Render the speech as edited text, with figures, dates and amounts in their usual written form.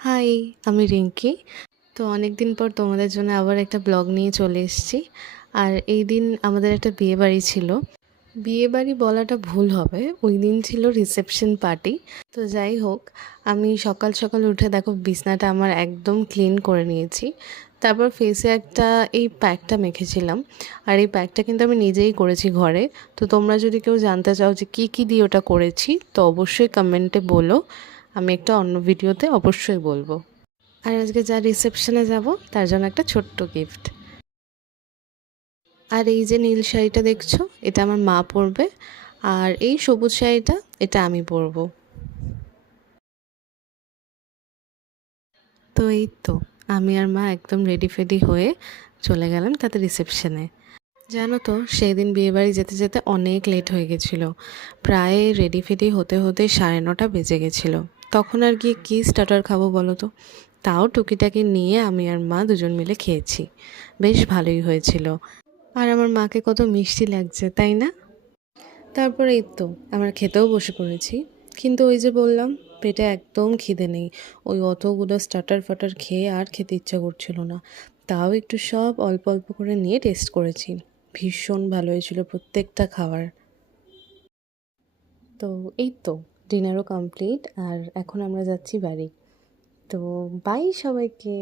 High, আমি রিঙ্কি। তো অনেকদিন পর তোমাদের জন্য আবার একটা ব্লগ নিয়ে চলে এসেছি। আর এই দিন আমাদের একটা বিয়েবাড়ি ছিল। বিয়েবাড়ি বলাটা ভুল হবে, ওই দিন ছিল রিসেপশন পার্টি। তো যাই হোক, আমি সকাল সকাল উঠে দেখো বিছনাটা আমার একদম ক্লিন করে নিয়েছি। তারপর ফেসে একটা এই প্যাকটা মেখেছিলাম। আর এই প্যাকটা কিন্তু আমি নিজেই করেছি ঘরে। তো তোমরা যদি কেউ জানতে চাও যে কী কী দিয়ে ওটা করেছি, তো অবশ্যই কমেন্টে বলো। আমি একটা অন্য ভিডিওতে অবশ্যই বলবো। আর আজকে যা রিসেপশনে যাব তার জন্য একটা ছোট্ট গিফট। আর এই যে নীল শাড়িটা দেখছো, এটা আমার মা পরবে। আর এই সবুজ শাড়িটা, এটা আমি পরবো। তো এই তো, আমি আর মা একদম রেডি ফেডি হয়ে চলে গেলাম তাদের রিসেপশনে। জানো তো, সেই দিন বিয়েবাড়ি যেতে যেতে অনেক লেট হয়ে গেছিলো। প্রায় রেডি ফেডি হতে হতে 9:30 বেজে গেছিলো। তখন আর গিয়ে কী স্টার্টার খাবো বলো তো। তাও টুকিটাকি নিয়ে আমি আর মা দুজন মিলে খেয়েছি। বেশ ভালোই হয়েছিল। আর আমার মাকে কত মিষ্টি লাগছে, তাই না? তারপর এই তো আমরা খেতেও বসে পড়েছি। কিন্তু ওই যে বললাম, পেটে একদম খিদে নেই। ওই অতগুলো স্টার্টার ফাটার খেয়ে আর খেতে ইচ্ছা করছিল না। তাও একটু সব অল্প অল্প করে নিয়ে টেস্ট করেছি। ভীষণ ভালো হয়েছিল প্রত্যেকটা খাবার। তো এই তো, ডিনারও কমপ্লিট আর এখন আমরা যাচ্ছি বাড়ি। তো বাই সবাইকে।